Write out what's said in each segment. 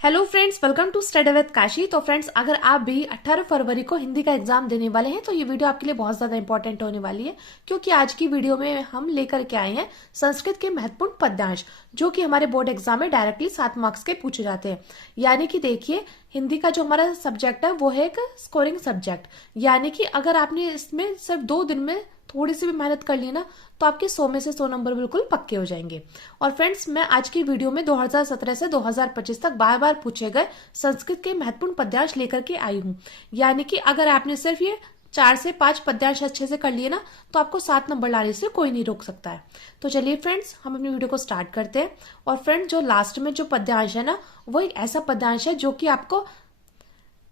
Hello friends, welcome to study with Kashi. तो friends, अगर आप भी 18 फरवरी को हिंदी का एग्जाम देने वाले हैं तो ये वीडियो आपके लिए बहुत ज्यादा इंपॉर्टेंट होने वाली है, क्योंकि आज की वीडियो में हम लेकर के आए हैं संस्कृत के महत्वपूर्ण पद्यांश, जो कि हमारे बोर्ड एग्जाम में डायरेक्टली 7 मार्क्स के पूछे जाते हैं। यानी कि देखिए, हिंदी का जो हमारा सब्जेक्ट है वो है एक स्कोरिंग सब्जेक्ट। यानी कि अगर आपने इसमें सिर्फ 2 दिन में थोड़ी सी भी मेहनत कर ली ना, तो आपके 100 में से 100 नंबर बिल्कुल पक्के हो जाएंगे। और फ्रेंड्स, मैं आज की वीडियो में 2017 से 2025 तक बार बार पूछे गए संस्कृत के महत्वपूर्ण पद्यांश लेकर के आई हूँ। यानी कि अगर आपने सिर्फ ये 4 से 5 पद्यांश अच्छे से कर लिए ना, तो आपको 7 नंबर लाने से कोई नहीं रोक सकता है। तो चलिए फ्रेंड्स, हम अपनी वीडियो को स्टार्ट करते हैं। और फ्रेंड्स, जो लास्ट में जो पद्यांश है ना, वो एक ऐसा पद्यांश है जो कि आपको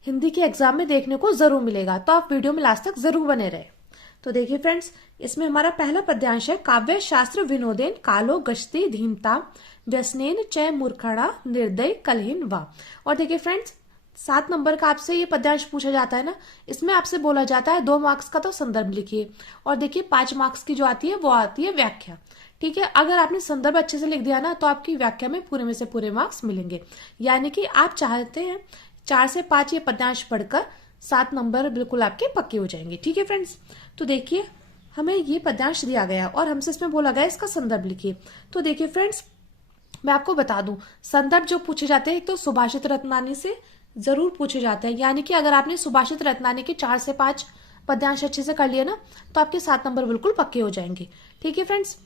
हिंदी के एग्जाम में देखने को जरूर मिलेगा, तो आप वीडियो में लास्ट तक जरूर बने रहे। तो देखिए फ्रेंड्स, इसमें हमारा पहला पद्यांश है, काव्य शास्त्र विनोदेन कालो गश्ती धीमता व्यसनेन चय मूर्खणा निर्दय कलहीन वा। और देखिए फ्रेंड्स, 7 नंबर का आपसे ये पद्यांश पूछा जाता है ना, इसमें आपसे बोला जाता है 2 मार्क्स का तो संदर्भ लिखिए, और देखिए 5 मार्क्स की जो आती है वो आती है व्याख्या। ठीक है, अगर आपने संदर्भ अच्छे से लिख दिया ना, तो आपकी व्याख्या में पूरे में से पूरे मार्क्स मिलेंगे। यानी कि आप चाहते हैं 4 से 5 ये पद्यांश पढ़कर 7 नंबर बिल्कुल आपके पक्के हो जाएंगे। ठीक है फ्रेंड्स, तो देखिए हमें ये पद्यांश दिया गया और हमसे इसमें बोला गया इसका संदर्भ लिखिए। तो देखिए फ्रेंड्स, मैं आपको बता दूं, संदर्भ जो पूछे जाते हैं एक तो सुभाषित रत्नानी से जरूर पूछे जाते हैं। यानी कि अगर आपने सुभाषित रत्नानी के 4 से 5 पद्यांश अच्छे से कर लिए ना, तो आपके 7 नंबर बिल्कुल पक्के हो जाएंगे। ठीक है फ्रेंड्स,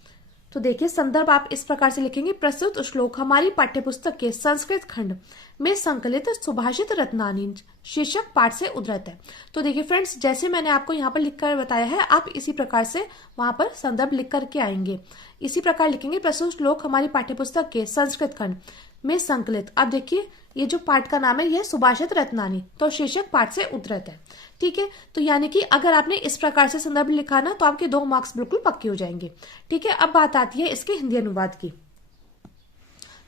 तो देखिए संदर्भ आप इस प्रकार से लिखेंगे, प्रस्तुत श्लोक हमारी पाठ्यपुस्तक के संस्कृत खंड में संकलित सुभाषित रत्नानी शीर्षक पाठ से उद्धृत है। तो देखिए फ्रेंड्स, जैसे मैंने आपको यहाँ पर लिखकर बताया है, आप इसी प्रकार से वहां पर संदर्भ लिख करके आएंगे। इसी प्रकार लिखेंगे, प्रस्तुत श्लोक हमारी पाठ्यपुस्तक के संस्कृत खंड में संकलित। अब देखिए, ये जो पाठ का नाम है यह सुभाषित रत्नानी, तो शीर्षक पाठ से उद्धृत है। ठीक है, तो यानी कि अगर आपने इस प्रकार से संदर्भ लिखा ना, तो आपके 2 मार्क्स बिल्कुल पक्के हो जाएंगे। ठीक है, अब बात आती है इसके हिंदी अनुवाद की।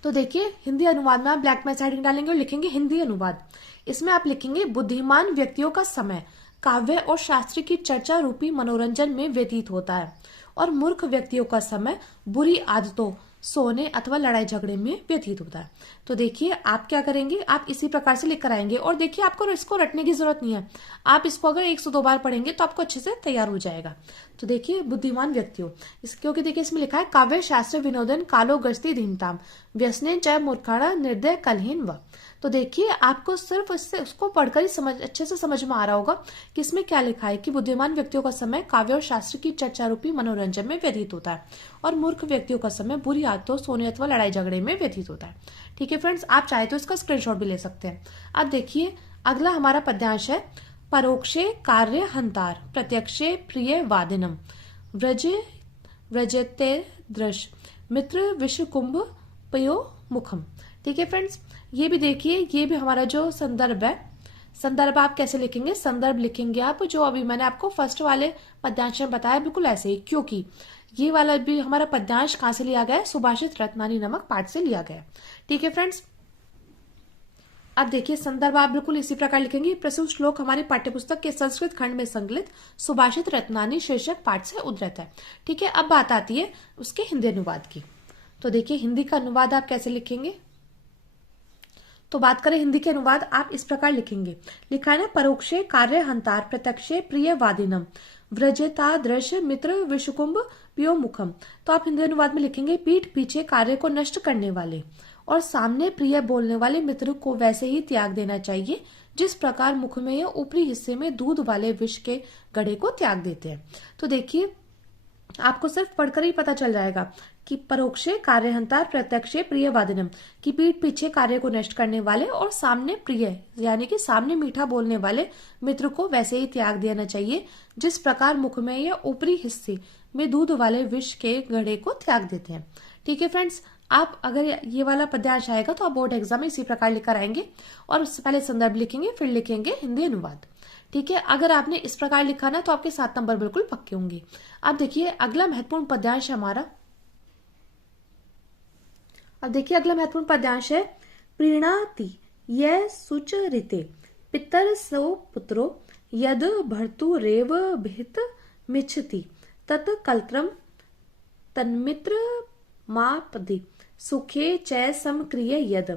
तो देखिए, हिंदी अनुवाद में आप ब्लैक में हेडिंग डालेंगे और लिखेंगे हिंदी अनुवाद। इसमें आप लिखेंगे, बुद्धिमान व्यक्तियों का समय काव्य और शास्त्र की चर्चा रूपी मनोरंजन में व्यतीत होता है, और मूर्ख व्यक्तियों का समय बुरी आदतों, सोने अथवा लड़ाई झगड़े में व्यतीत होता है। तो देखिए आप क्या करेंगे, आप इसी प्रकार से लिख कर आएंगे। और देखिए, आपको इसको रटने की जरूरत नहीं है, आप इसको अगर 102 बार पढ़ेंगे तो आपको अच्छे से तैयार हो जाएगा। तो देखिए, बुद्धिमान व्यक्तियों, क्योंकि देखिए इसमें लिखा है, काव्य शास्त्र विनोदन कालो गश्ती धीमताम व्यसने चय मूर्खाणा निर्दय कलहीन व। तो देखिए, आपको सिर्फ इससे उसको पढ़कर ही अच्छे से समझ में आ रहा होगा कि इसमें क्या लिखा है, कि बुद्धिमान व्यक्तियों का समय काव्य और शास्त्र की चर्चा रूपी मनोरंजन में व्यतीत होता है, और मूर्ख व्यक्तियों का समय बुरी आदतों, सोने अथवा लड़ाई झगड़े में व्यतीत होता है। ठीक है फ्रेंड्स, आप चाहे तो इसका स्क्रीनशॉट भी ले सकते हैं। अब देखिए, अगला हमारा पद्यांश है, परोक्षे कार्य हंतार प्रत्यक्षे प्रिय वादिनम व्रजे व्रजते दृश मित्र विश्व कुंभ पयो मुखम। ठीक है फ्रेंड्स, ये भी देखिए, ये भी हमारा जो संदर्भ है, संदर्भ आप कैसे लिखेंगे, संदर्भ लिखेंगे आप जो अभी मैंने आपको फर्स्ट वाले पद्यांश में बताया, बिल्कुल ऐसे ही, क्योंकि ये वाला भी हमारा पद्यांश कहां से लिया गया है, सुभाषित रत्नानी नामक पाठ से लिया गया। ठीक है फ्रेंड्स, अब देखिए संदर्भ आप बिल्कुल इसी प्रकार लिखेंगे, प्रस्तुत श्लोक हमारी पाठ्यपुस्तक के संस्कृत खंड में संकलित सुभाषित रत्नानी शीर्षक पाठ से उद्धृत है। ठीक है, अब बात आती है उसके हिंदी अनुवाद की। तो देखिए, हिंदी का अनुवाद आप कैसे लिखेंगे, तो बात करें हिंदी के अनुवाद, आप इस प्रकार लिखेंगे, लिखा है ना, परोक्षे कार्य हंतार प्रत्यक्षे प्रिय वादिनम व्रजेता दृश्य मित्र विश्वकुंभ पियो मुखम। तो आप हिंदी अनुवाद में लिखेंगे, पीठ पीछे कार्य को नष्ट करने वाले और सामने प्रिय बोलने वाले मित्र को वैसे ही त्याग देना चाहिए जिस प्रकार मुख में या ऊपरी हिस्से में दूध वाले विष के गढ़े को त्याग देते हैं। तो देखिए, आपको सिर्फ पढ़कर ही पता चल जाएगा कि परोक्षे कार्यहंतार प्रत्यक्षे प्रिय वादिनम, की पीठ पीछे कार्य को नष्ट करने वाले और सामने प्रिय, यानी कि सामने मीठा बोलने वाले मित्र को वैसे ही त्याग देना चाहिए जिस प्रकार मुख में या ऊपरी हिस्से में दूध वाले विष के गढ़े को त्याग देते हैं। ठीक है फ्रेंड्स, आप अगर ये वाला पद्यांश आएगा तो आप बोर्ड एग्जाम में इसी प्रकार लिखकर आएंगे, और उससे पहले संदर्भ लिखेंगे, फिर लिखेंगे हिंदी अनुवाद। ठीक है, अगर आपने इस प्रकार लिखा ना, तो आपके 7 नंबर बिल्कुल पक्के होंगे। अब देखिए, अगला महत्वपूर्ण पद्यांश है हमारा। अब देखिए, अगला महत्वपूर्ण पद्यांश है, प्रीणाति ये सुचरिते पितर सो पुत्रो यद भर्तु रेव भित मिच्छति तत् कल्त्रम तन्मित्र मापदि सुखे च समक्रिय यद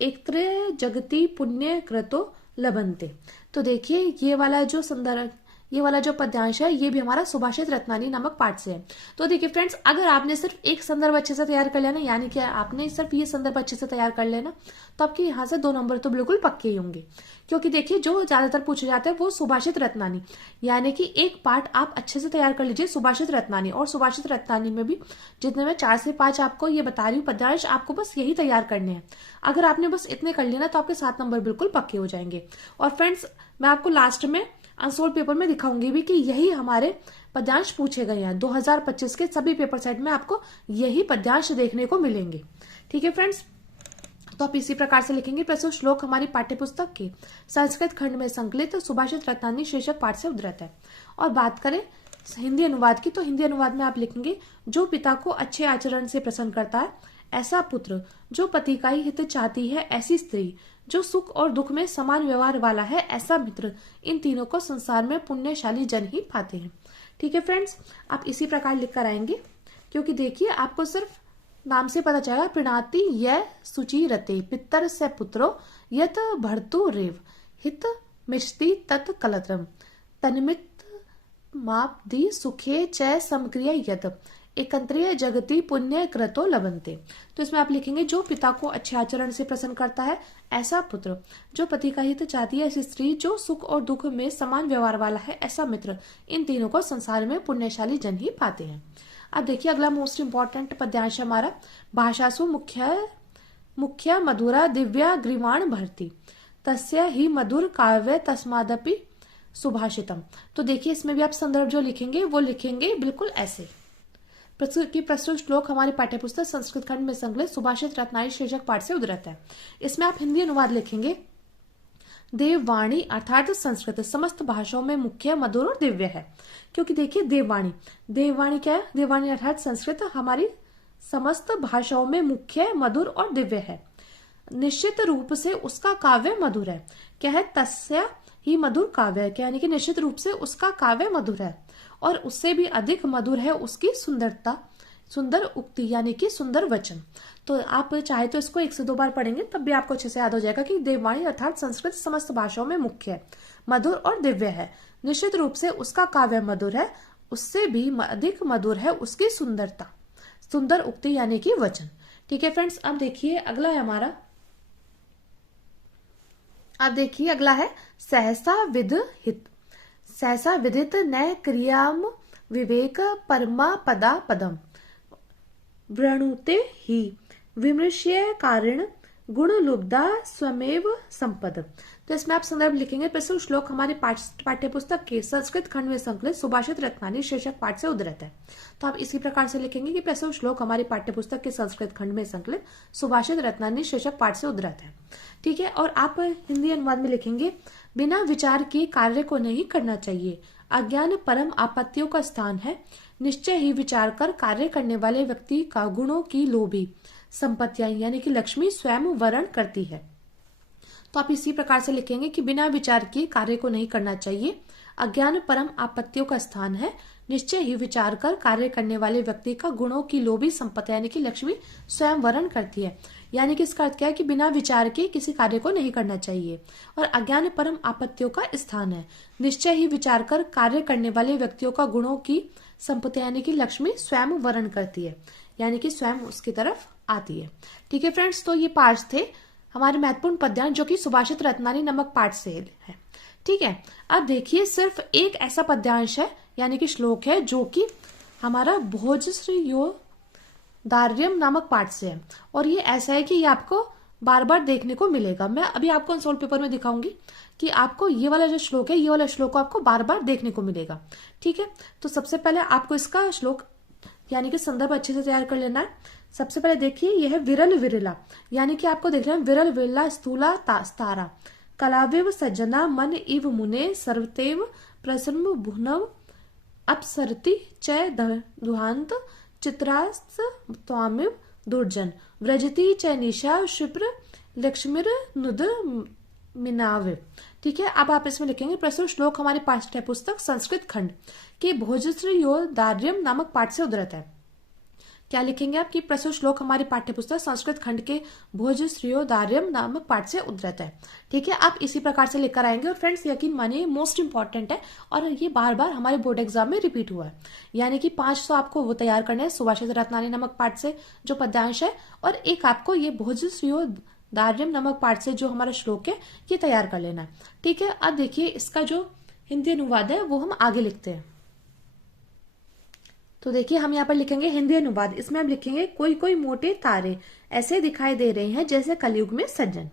एकत्रे जगति पुण्य कृतो लभन्ते। तो देखिए ये वाला जो पद्यांश है ये भी हमारा सुभाषित रत्नानी नामक पाठ से है। तो देखिए फ्रेंड्स, अगर आपने सिर्फ एक संदर्भ अच्छे से तैयार कर लेना, यानी कि आपने सिर्फ ये संदर्भ अच्छे से तैयार कर लेना, तो आपके यहाँ से 2 नंबर तो बिल्कुल पक्के ही होंगे। क्योंकि देखिए जो ज्यादातर पूछे जाते हैं वो सुभाषित रत्नानी, यानी कि एक पाठ आप अच्छे से तैयार कर लीजिए सुभाषित रत्नानी। और सुभाषित रत्नानी में भी जितने मैं 4 से 5 आपको ये बता रही हूँ पद्यांश, आपको बस यही तैयार करने हैं। अगर आपने बस इतने कर लिया ना तो आपके 7 नंबर बिल्कुल पक्के हो जाएंगे। और फ्रेंड्स, मैं आपको लास्ट में अनसोल्ड पेपर में दिखाऊंगी भी कि यही हमारे पद्यांश पूछे गए हैं। 2025 के सभी पेपर सेट में आपको यही पद्यांश देखने को मिलेंगे। ठीक है फ्रेंड्स, तो आप इसी प्रकार से लिखेंगे। प्रस्तुत श्लोक हमारी पाठ्यपुस्तक के संस्कृत खंड में संकलित सुभाषित रत्नानी शीर्षक पाठ से उद्धृत है। और बात करें हिंदी अनुवाद की, तो हिंदी अनुवाद में आप लिखेंगे, जो पिता को अच्छे आचरण से प्रसन्न करता है ऐसा पुत्र, जो पति का ही हित चाहती है ऐसी स्त्री, जो सुख और दुख में समान व्यवहार वाला है ऐसा मित्र, इन तीनों को संसार में पुण्यशाली जन ही पाते हैं। ठीक है फ्रेंड्स, आप इसी प्रकार लिख कर आएंगे। क्योंकि देखिए आपको सिर्फ नाम से पता चलेगा, प्रीणाति य सुचि रते पितर से पुत्रो यत भर्तु रेव हित मिष्टि तत् कलत्रम तन्मित माप दी सुखे च समक्रिय यत एकंत्रीय जगति पुण्य कृतो लभन्ते। तो इसमें आप लिखेंगे, जो पिता को अच्छे आचरण से प्रसन्न करता है ऐसा पुत्र, जो पति का हित चाहती है ऐसी स्त्री, जो सुख और दुख में समान व्यवहार वाला है ऐसा मित्र, इन तीनों को संसार में पुण्यशाली जन ही पाते हैं। अब देखिए अगला मोस्ट इंपॉर्टेंट पद्यांश हमारा, भाषासु मुख्य मधुरा दिव्या ग्रीवाण भरती तस्य ही मधुर काव्य तस्मादपि सुभाषितम। तो देखिए इसमें भी आप संदर्भ जो लिखेंगे वो लिखेंगे बिल्कुल ऐसे कि प्रस्तुत श्लोक हमारी पाठ्यपुस्तक संस्कृत खंड में संकलित सुभाषित रत्नानी शीर्षक पाठ से उद्धृत है। इसमें आप हिंदी अनुवाद लिखेंगे, देववाणी अर्थात संस्कृत समस्त भाषाओं में मुख्य मधुर और दिव्य है। क्योंकि देखिए देववाणी क्या है, देववाणी अर्थात संस्कृत हमारी समस्त भाषाओं में मुख्य मधुर और दिव्य है। निश्चित रूप से उसका काव्य मधुर है। क्या है, तस्य ही मधुर काव्य है, यानी कि निश्चित रूप से उसका काव्य मधुर है। और उससे भी अधिक मधुर है उसकी सुंदरता, सुंदर उक्ति यानी कि सुंदर वचन। तो आप चाहे तो इसको 1 से 2 बार पढ़ेंगे तब भी आपको अच्छे से याद हो जाएगा कि देववाणी अर्थात संस्कृत समस्त भाषाओं में मुख्य है, मधुर और दिव्य है। निश्चित रूप से उसका काव्य मधुर है, उससे भी अधिक मधुर है उसकी सुंदरता, सुंदर उक्ति यानी कि वचन। ठीक है फ्रेंड्स, अब देखिए अगला है हमारा, अब देखिए अगला है सहसा विद हित। सहसा विदित न क्रियाम विवेक परमा पदा पदम वृणुते ही विमृश्य कारण गुण लुब्धा स्वमेव संपद। तो इसमें आप संदर्भ लिखेंगे, प्रस्तुत श्लोक हमारे पाठ्यपुस्तक के संस्कृत खंड में संकलित सुभाषित रत्नानी शीर्षक पाठ से उद्धृत है। तो आप इसी प्रकार से लिखेंगे कि प्रस्तुत श्लोक हमारी पाठ्यपुस्तक के संस्कृत खंड में संकलित सुभाषित रत्नानी शीर्षक पाठ से उद्धृत है। ठीक है, और आप हिंदी अनुवाद में लिखेंगे, बिना विचार के कार्य को नहीं करना चाहिए, अज्ञान परम आपत्तियों का स्थान है, निश्चय ही विचार कर कार्य करने वाले व्यक्ति का गुणों की लोभी संपत्तियां यानी कि लक्ष्मी स्वयं वरण करती है। तो आप इसी प्रकार से लिखेंगे कि बिना विचार के कार्य को नहीं करना चाहिए, अज्ञान परम आपत्तियों का स्थान है, निश्चय ही विचार कर कार्य करने वाले व्यक्ति का गुणों की लोभी संपत्ति यानी कि लक्ष्मी स्वयं वरण करती है। यानी कि इसका अर्थ क्या है कि बिना विचार के किसी कार्य को नहीं करना चाहिए, और अज्ञान परम आपत्तियों का स्थान है, निश्चय ही विचार कर कार्य करने वाले व्यक्तियों का गुणों की संपत्ति यानी कि लक्ष्मी स्वयं वरण करती है, यानी कि स्वयं उसकी तरफ आती है। ठीक है फ्रेंड्स, तो ये पाठ थे हमारे महत्वपूर्ण पद्यांश जो कि सुभाषित रत्नानी नामक पाठ से है। ठीक है, अब देखिए सिर्फ एक ऐसा पद्यांश है यानी कि श्लोक है जो कि हमारा भोजश्री दार्यम नामक पाठ से है, और ये ऐसा है कि ये आपको बार बार देखने को मिलेगा। मैं अभी आपको अनसोल्ड पेपर में दिखाऊंगी कि आपको ये वाला जो श्लोक है, ये वाला श्लोक आपको बार बार देखने को मिलेगा। ठीक है, तो सबसे पहले आपको इसका श्लोक यानी कि संदर्भ अच्छे से तैयार कर लेना है। सबसे पहले देखिए यह है विरल विरला, यानी कि आपको देखना है विरल विरला स्थूला तारा कलाविव सज्जना मन इव मुने सर्वतेव प्रसन्न भुनव अपसरति च दुहांत चित्रास त्वामिव दुर्जन व्रजति च निशा शुभ्र लक्ष्मीर नुद मिनावे। ठीक है, अब आप इसमें लिखेंगे, प्रस्तुत श्लोक हमारी पाठ्य पुस्तक संस्कृत खंड के भोजश्री दार्यम नामक पाठ से उद्धृत है। क्या लिखेंगे आप कि प्रस्तुत श्लोक हमारी पाठ्यपुस्तक संस्कृत खंड के भोज श्रियोदार्यम नामक पाठ से उद्धृत है। ठीक है, आप इसी प्रकार से लेकर आएंगे। और फ्रेंड्स यकीन मानिए मोस्ट इंपॉर्टेंट है और ये बार बार हमारे बोर्ड एग्जाम में रिपीट हुआ है। यानी कि 500 आपको वो तैयार करने हैं सुभाषित रत्नानी नामक पाठ से जो पद्यांश है, और एक आपको ये भोज श्रियोदार्यम नामक पाठ से जो हमारा श्लोक है ये तैयार कर लेना है। ठीक है, अब देखिए इसका जो हिंदी अनुवाद है वो हम आगे लिखते हैं। तो देखिए हम यहाँ पर लिखेंगे हिंदी अनुवाद। इसमें हम लिखेंगे कोई कोई मोटे तारे ऐसे दिखाई दे रहे हैं जैसे कलयुग में सज्जन।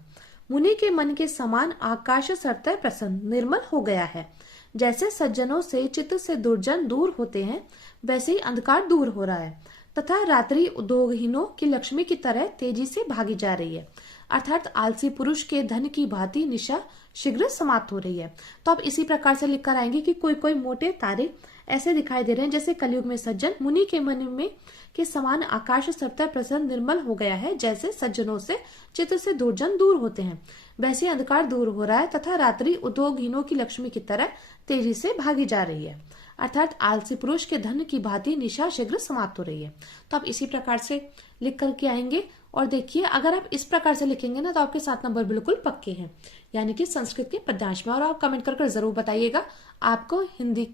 मुनि के मन के समान आकाश सरतः प्रसन्न निर्मल हो गया है। जैसे सज्जनों से चित्त से दुर्जन दूर होते हैं वैसे ही अंधकार दूर हो रहा है तथा रात्रि उद्योगहीनों की लक्ष्मी की तरह तेजी से भागी जा रही है। अर्थात आलसी पुरुष के धन की भांति निशा शीघ्र समाप्त हो रही है। तो आप इसी प्रकार से लिखकर आएंगे कि कोई कोई मोटे तारे ऐसे दिखाई दे रहे हैं जैसे कलयुग में सज्जन। मुनि के मन में के समान आकाश सरतः प्रसन्न निर्मल हो गया है। जैसे सज्जनों से चित्त से दुर्जन दूर होते हैं वैसे अंधकार दूर हो रहा है तथा रात्रि उद्योगहीनों की लक्ष्मी की तरह तेजी से भागी जा रही है। अर्थात आलसी पुरुष के धन की भांति निशा शीघ्र समाप्त हो रही है। तो आप इसी प्रकार से लिख करके आएंगे। और देखिए अगर आप इस प्रकार से लिखेंगे ना तो आपके 7 नंबर बिल्कुल पक्के हैं, यानी कि संस्कृत के पद्यांश में। और आप कमेंट कर जरूर बताइएगा आपको हिंदी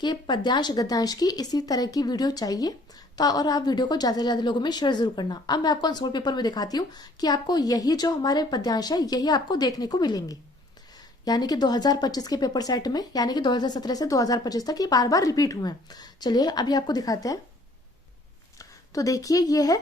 के पद्यांश गद्यांश की इसी तरह की वीडियो चाहिए तो, और आप वीडियो को ज्यादा से ज्यादा लोगों में शेयर जरूर करना। अब मैं आपको आंसर पेपर में दिखाती हूँ कि आपको यही जो हमारे पद्यांश है यही आपको देखने को मिलेंगे, यानी कि 2025 के पेपर सेट में, यानी कि 2017 से 2025 तक ये बार बार रिपीट हुए हैं। चलिए अभी आपको दिखाते हैं। तो देखिए ये है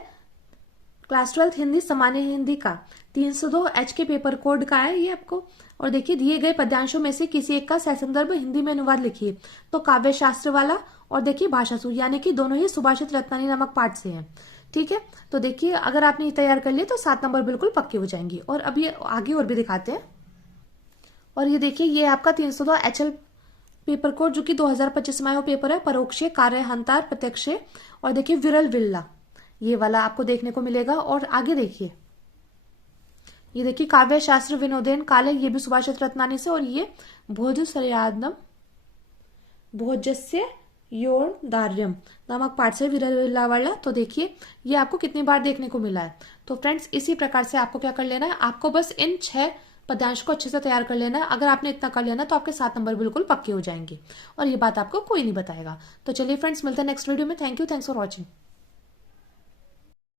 क्लास 12 हिंदी सामान्य हिंदी का 302H के पेपर कोड का है ये आपको। और देखिए दिए गए पद्यांशों में से किसी एक का सह-संदर्भ हिंदी में अनुवाद लिखिए। तो काव्य शास्त्र वाला और देखिए भाषा सूत्र, यानी कि दोनों ही सुभाषित रत्नानी नामक पाठ से हैं। ठीक है, तो देखिए अगर आपने ये तैयार कर लिया तो 7 नंबर बिल्कुल पक्के हो जाएंगे। और अब ये आगे और भी दिखाते हैं। और ये देखिए ये आपका 302HL पेपर कोड जो कि 2025 में आया पेपर है, परोक्ष कार्य हंतार प्रत्यक्ष। और देखिए विरल विल्ला ये वाला आपको देखने को मिलेगा। और आगे देखिए ये देखिए काव्य शास्त्र विनोदेन काले, ये भी सुभाषित रत्नानी से। और ये भोज सरयादम भोजस्य योन दार्यम नामक पाठ से विरल विल्ला वाला। तो देखिए ये आपको कितनी बार देखने को मिला है। तो फ्रेंड्स इसी प्रकार से आपको क्या कर लेना है, आपको बस इन 6 पद्यांश को अच्छे से तैयार कर लेना है। अगर आपने इतना कर लेना तो आपके 7 नंबर बिल्कुल पक्के हो जाएंगे और ये बात आपको कोई नहीं बताएगा। तो चलिए फ्रेंड्स मिलते हैं नेक्स्ट वीडियो में। Thank you, thanks for watching.